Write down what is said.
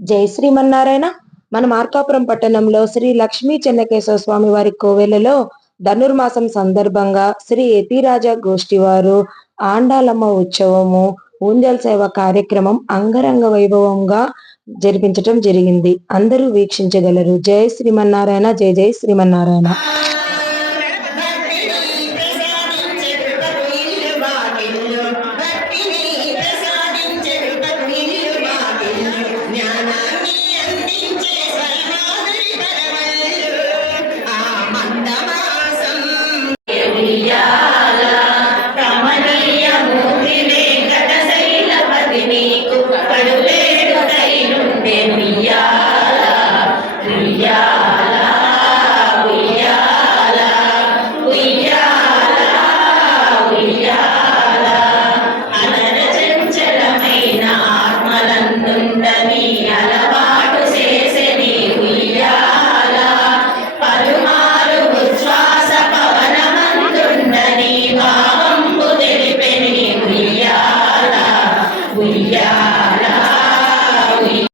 జై శ్రీమన్నారాయణ. మన మార్కాపురం పట్టణంలో శ్రీ లక్ష్మీ చెన్నకేశవ స్వామి వారి కోవెలలో ధనుర్మాసం సందర్భంగా శ్రీ యతిరాజ గోష్ఠి వారు ఆండాలమ్మ ఉత్సవము ఊంజల్ సేవ కార్యక్రమం అంగరంగ వైభవంగా జరిపించటం జరిగింది. అందరూ వీక్షించగలరు. జై శ్రీమన్నారాయణ. జై జై శ్రీమన్నారాయణ.